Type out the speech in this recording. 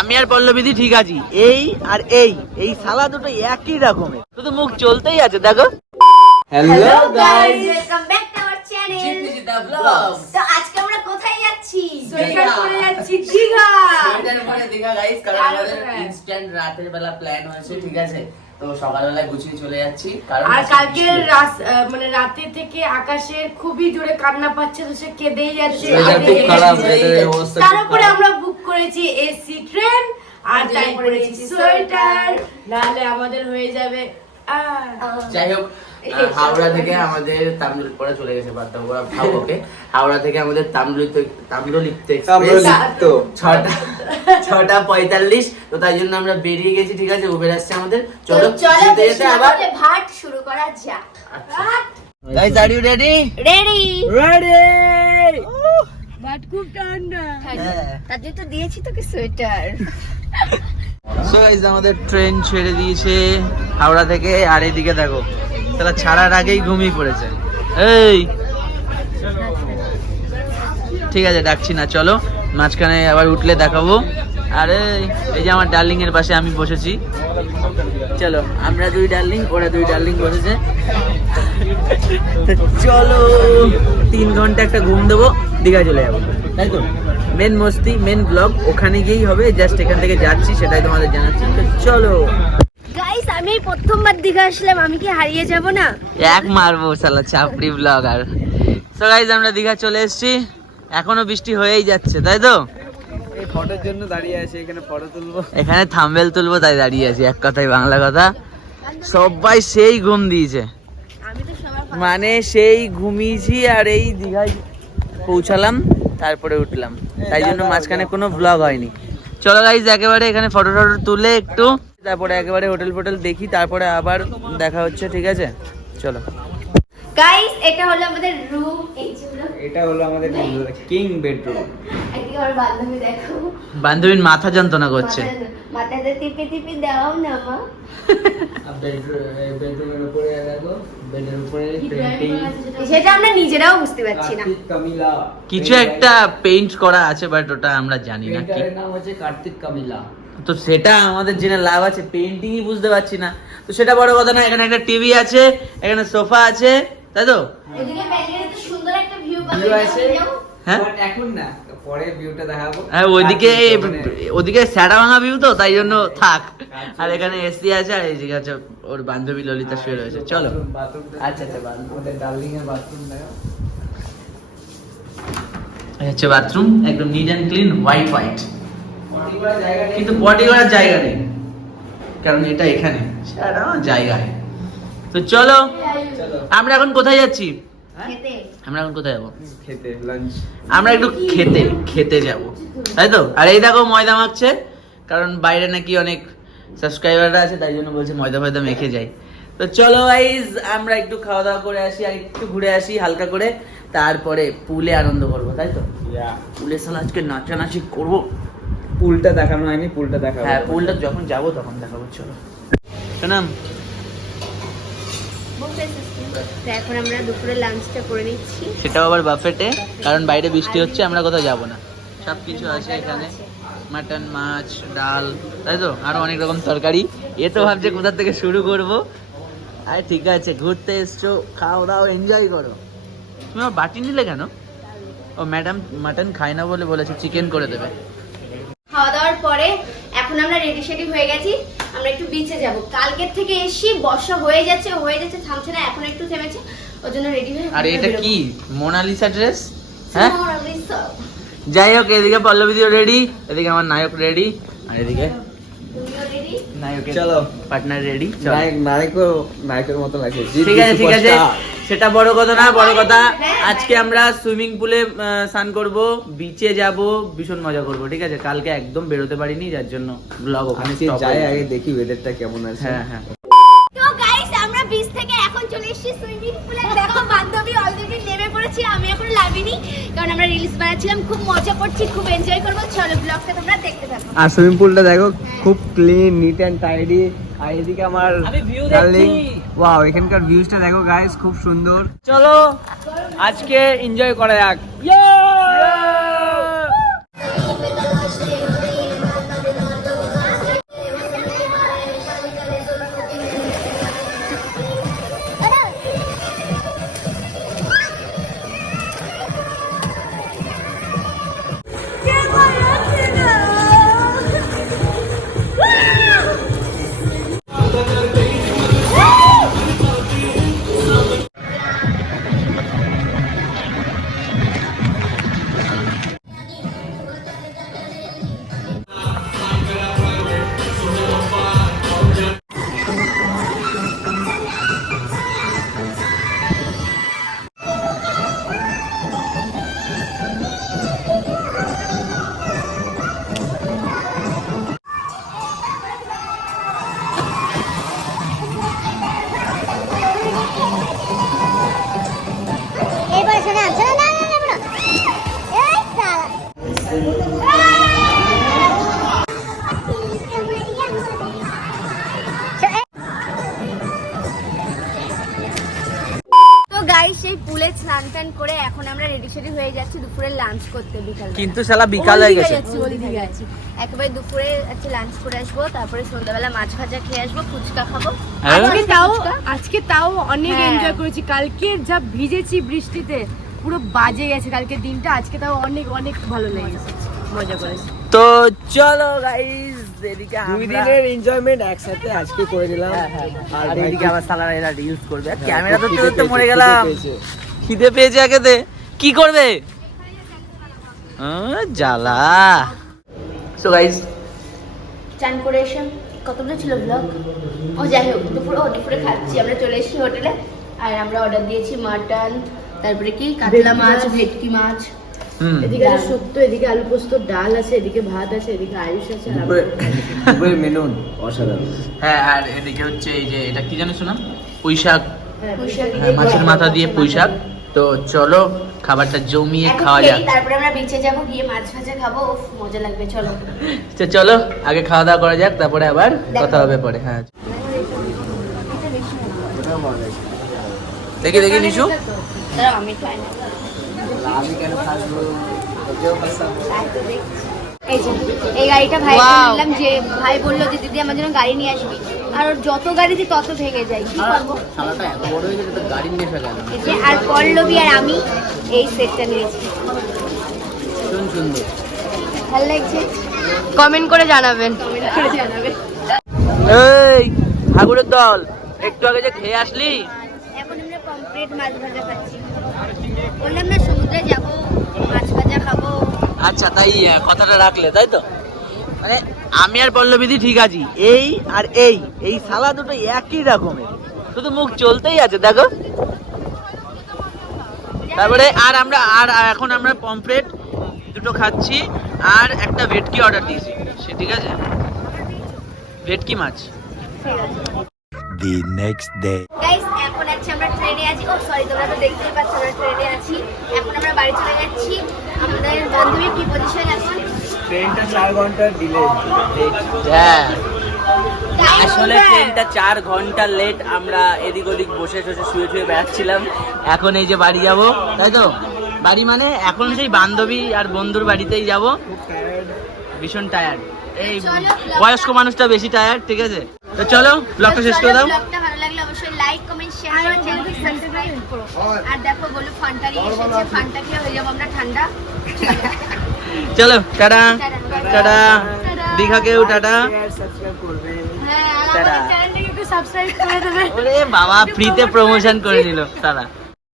আমি আর পল্লবীদি ঠিক আছি। এই আর এই এই সালা দুটো একই রকমের। শুধু মুখ চলতেই আছে দেখো। Hello guys, welcome back to our channel. তো আজকে আমরা কোথায় যাচ্ছি? সোয়েটার পরে যাচ্ছি দীঘা। ইনস্ট্যান্ট রাতের বেলা প্ল্যান হয়েছে ঠিক আছে? তো সকালবেলা গুছিয়ে চলে যাচ্ছি কারণ আর কালকে। মানে রাতে থেকে আকাশের খুবই জোরে কান্না পাচ্ছে তো সে কেঁদেই যাচ্ছে। তার উপরে আমরা করেছি এসি ট্রেন আর তাই পরেছি সোয়েটার। নাহলে আমাদের হয়ে যাবে যাই হোক হাওড়া থেকে আমাদের তামিল পরে চলে গেছে বাদ দাও ওরা ভাব ওকে হাওড়া থেকে আমাদের ছটা ছটা পঁয়তাল্লিশ তো তাই জন্য আমরা বেরিয়ে গেছি ঠিক আছে? উবের আসছে আমাদের। চলো চলো যেতে যেতে আবার। ভাট শুরু করা যাক। Guys are you ready ready ready but খুব ঠান্ডা। হ্যাঁ। তার জন্য তো দিয়েছি তোকে সোয়েটার। সো গাইস আমাদের ট্রেন ছেড়ে দিয়েছে হাওড়া থেকে। আর এইদিকে দেখো তাহলে ছাড়ার আগেই ঘুমিয়ে পড়েছে। এই! ঠিক আছে ডাকছি না চলো। মাঝখানে আবার উঠলে দেখাবো। আরে এই যে আমার ডার্লিং এর পাশে আমি বসেছি। চলো আমরা দুই ডার্লিং ওরা দুই ডার্লিং বসেছে। তো চলো তিন ঘণ্টা একটা ঘুম দেবো। দীঘা চলে যাব। তাই তো? মেন মস্তি মেন ব্লগ ওখানে গিয়েই হবে জাস্ট এখান থেকে যাচ্ছি সেটাই তোমাদের জানাচ্ছি। চলো। গাইস আমি এই প্রথমবার দীঘা আসলাম আমি কি হারিয়ে যাব না? এক মারবো শালা চাপড়ি ব্লগ আর। সো গাইজ আমরা দীঘা চলে এসেছি। এখনও বৃষ্টি হয়েই যাচ্ছে তাই তো? ফটোর জন্য দাঁড়িয়ে আছে এখানে ফটো তুলবো। এখানে থাম্বেল তুলবো তাই দাঁড়িয়ে আছি এক কথায় বাংলা কথা। সবাই সেই ঘুম দিয়েছে। আমি তো সবার মানে সেই ঘুমিয়েছি আর এই দীঘায় পৌঁছালাম তারপরে উঠলাম। তাই জন্য মাঝখানে কোনো ব্লগ হয়নি। চলো গাইজ একেবারে এখানে ফটো টটো তুলে একটু। তারপরে একেবারে হোটেল ফোটেল দেখি তারপরে আবার দেখা হচ্ছে ঠিক আছে? চলো। গাইস এটা হলো আমাদের রুম এই এটা হলো আমাদের কিং বেডরুম একদিকে আমার বান্ধবী দেখো। বান্ধবীর মাথা যন্ত্রণা করছে। মাথাতে টিপে টিপে দেওয়াও না মা। বেডরুমের উপরে দেখো বেডের উপরে পেন্টিং সেটা? আমরা নিজেরাও বুঝতে পারছি না। কিছু একটা পেইন্ট করা আছে বাট ওটা আমরা জানি না কি। নাম হচ্ছে কার্তিক কামিলা। তো সেটা আমাদের জেনে লাভ আছে পেইন্টিংই বুঝতে পারছি না। তো সেটা বড় কথা না এখানে একটা টিভি আছে এখানে সোফা আছে তাই তো? সুন্দর একটা ভিউ আছে? হ্যাঁ? But এখন না পরে ভিউটা দেখাবো। হ্যাঁ ওইদিকে মানে- ওদিকে স্যাডা ভাঙা ভিউ তো তাই জন্য থাক। আর এখানে এসি আছে আর এইদিকে আছে ওর বান্ধবী ললিতা শুয়ে রয়েছে। চলো। আচ্ছা আচ্ছা বাথরুম ডার্লিং এর বাথরুম দেখো। হচ্ছে বাথরুম একদম neat and clean white white কিন্তু পটি করার জায়গা নেই। কারণ এটা এখানে। সেটা জায়গা নেই। তো চলো আমরা এখন কোথায় যাচ্ছি? আমরা এখন কোথায় যাব? খেতে লাঞ্চ আমরা একটু খেতে খেতে যাব। তাই তো? আর এই দেখো ময়দা মাখছে কারণ বাইরে নাকি অনেক সাবস্ক্রাইবাররা আছে তাই জন্য বলছে ময়দা ফয়দা মেখে যাই। তো চলো গাইজ আমরা একটু খাওয়া দাওয়া করে আসি আর একটু ঘুরে আসি হালকা করে। তারপরে পুলে আনন্দ করব তাই তো? পুলে সালা আজকে নাচানাচি করব। পুলটা দেখানো হয়নি পুলটা দেখাবো। হ্যাঁ পুলটা যখন যাব তখন দেখাবো চলো। শোনাম এখন আমরা দুপুরে লাঞ্চটা করে নিচ্ছি। সেটাও আবার বাফেটে কারণ বাইরে বৃষ্টি হচ্ছে আমরা কোথাও যাব না। সব কিছু আছে এখানে। মাটন মাছ ডাল তাই তো? আরও অনেক রকম তরকারি। এ তো ভাবছে কোথা থেকে শুরু করব। আরে ঠিক আছে ঘুরতে এসছো খাও দাও এনজয় করো। তুমি আমার বাটি নিলে কেন? ও ম্যাডাম মাটন খায় না বলে বলেছে চিকেন করে দেবে। খাওয়া দাওয়ার পরে এখন আমরা রেডি সেডি হয়ে গেছি। আমরা একটু বিচে যাব। কালকের থেকে এসি বর্ষা হয়ে যাচ্ছে হয়ে যাচ্ছে থামছে না এখন একটু থেমেছে। ওর জন্য রেডি হয়ে আর এটা কি? Mona Lisa dress? হ্যাঁ? Mona Lisa. যাই হোক এদিকে পল্লবী রেডি এদিকে আমার নায়ক রেডি আর এদিকে নায়কের চলো। পার্টনার রেডি নায়ক নায়কও নায়কের মতো লাগে ঠিক আছে ঠিক আছে। সেটা বড় কথা না বড় কথা। আজকে আমরা সুইমিং পুলে স্নান করব বিচে যাব ভীষণ মজা করব ঠিক আছে? কালকে একদম বেরোতে পারিনি যার জন্য ব্লগ ওখানে যাই আগে দেখি ওয়েদারটা কেমন আছে। হ্যাঁ হ্যাঁ। বিচ থেকে এখন চলে এসেছি সুইমিং পুলে। দেখো বান্ধবী অলরেডি নেমে পড়েছি আমি এখন নামিনি কারণ আমরা রিলস বানাচ্ছিলাম খুব মজা করছি খুব এনজয় করব। চলো ব্লগটা তোমরা দেখতে থাকো। আর সুইমিং পুলটা দেখো খুব ক্লিন নিট অ্যান্ড টাইডি আর এদিকে আমার ডার্লিং দেখছি। ওয়াও এখানকার ভিউজটা দেখো গাইস খুব সুন্দর। চলো আজকে এনজয় করা যাক। আছে দুপুরে লাঞ্চ করতে বিকাল কিন্তু শালা বিকাল হয়ে গেছে। যাচ্ছি একেবারে দুপুরে হচ্ছে লাঞ্চ করে আসব তারপরে সন্ধ্যাবেলা মাছ ভাজা খেয়ে আসব ফুচকা খাব। হ্যাঁ? আজকে তাও আজকে তাও অনেক হ্যাঁ। এনজয় করেছি। কালকে যা ভিজেছি বৃষ্টিতে পুরো বাজে গেছে কালকে দিনটা। আজকে তাও অনেক অনেক ভালো লেগেছে। মজা করেছি। তো চলো গাইস এদিকে দুই দিনের এনজয়মেন্ট একসাথে আজকে করে দিলাম। হ্যাঁ, হ্যাঁ, হ্যাঁ। আর এদিকে আবার সালারা এরা রিলস করবে। আর হ্যাঁ, ক্যামেরা ধরতে খিদে মরে গেলাম। খিদে পেয়েছে। পেয়েছে কি করবে? জ্বালা। সো গাইস চান করে এসে কতগুলো ছিল ব্লগ ও যাই হোক দুপুরে ও দুপুরে খাচ্ছি। আমরা চলে এসেছি হোটেলে। আর আমরা অর্ডার দিয়েছি মাটন তারপরে কি? কাতলা মাছ ভেটকি মাছ। এদিকে আছে শুক্তো এদিকে আলু পোস্ত ডাল আছে এদিকে ভাত আছে এদিকে আয়ুষ আছে দুপুরের মেনু অসাধারণ। হ্যাঁ আর এদিকে হচ্ছে এই যে এটা কি জানো শোনা পুঁই হ্যাঁ, পুঁইশাক হ্যাঁ, মাছের মাথা দিয়ে পুঁই শাক তো চলো খাবারটা জমিয়ে খাওয়া যাক। তারপরে আমরা বিচে যাব গিয়ে মাছ ভাজা খাব উফ, মজা লাগবে চলো। তো চলো আগে খাওয়া দাওয়া করা যাক তারপরে আবার কথা হবে পরে হ্যাঁ। দেখি দেখি নিশু। আমি কেন এই গাড়িটা ভাই বললাম যে ভাই বলল যে দিদি আমার জন্য গাড়ি নিয়ে আসবি। আর যত গাড়ি দিই তত ভেঙে যায়। কি করব? শালাটা এত বড় হয়ে গেছে তো গাড়ি নিয়ে ফেলা যে আর পল্লবী আর আমি এই সেটটা নিয়েছি। ভীষণ সুন্দর। ভালো লাগছে? কমেন্ট করে জানাবেন। কমেন্ট করে এই ঠাকুরের দল একটু আগে যে খেয়ে আসলি? এখন আমরা কমপ্লিট মাছ ভাজা খাচ্ছি। বললাম না সমুদ্রে যাব মাছ ভাজা খাব। আচ্ছা তাই কথাটা রাখলে তাই তো? মানে আমি আর পল্লবিধি ঠিক আছি। এই আর এই এই সালা দুটো একই রকমের। শুধু মুখ চলতেই আছে দেখো। তারপরে আর আমরা আর আর এখন আমরা পমফ্রেট দুটো খাচ্ছি আর একটা ভেটকি অর্ডার দিয়েছি। সে ঠিক আছে? ভেটকি মাছ। ঠিক নেক্সট next গাইস এখন আছি আমরা ট্রেনে আছি। ও সরি তোমরা তো দেখতেই পাচ্ছ আমরা ট্রেনে আছি। এখন আমরা বাড়ি চলে যাচ্ছি। আমাদের বান্ধবীর কি পজিশন এখন? ট্রেনটা চার ঘণ্টার ডিলে হ্যাঁ। আসলে ট্রেনটা চার ঘণ্টা লেট আমরা এদিক ওদিক বসে বসে শুয়ে শুয়ে বেড়াচ্ছিলাম। এখন এই যে বাড়ি যাব তাই তো? বাড়ি মানে এখন সেই বান্ধবী আর বন্ধুর বাড়িতেই যাব। ভীষণ টায়ার্ড এই বয়স্ক মানুষটা বেশি টায়ার্ড ঠিক আছে? তো চলো ব্লগটা শেষ করে দাও। ব্লগটা ভালো লাগলে অবশ্যই লাইক কমেন্ট শেয়ার আর চ্যানেলকে সাবস্ক্রাইব করো। আর দেখো বলো ফান্টা নিয়ে এসেছে ফান্টা খেয়ে হয়ে যাব আমরা ঠান্ডা। চলো টাটা। টাটা। দীঘা কেউ টাটা। সাবস্ক্রাইব করবে হ্যাঁ বাবা ফ্রিতে প্রমোশন করে নিল তারা